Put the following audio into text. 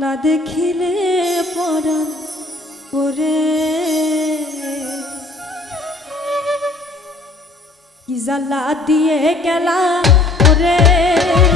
না দেখিলে পরাণ পরে কি জ্বালা দিয়ে গেলা ওরে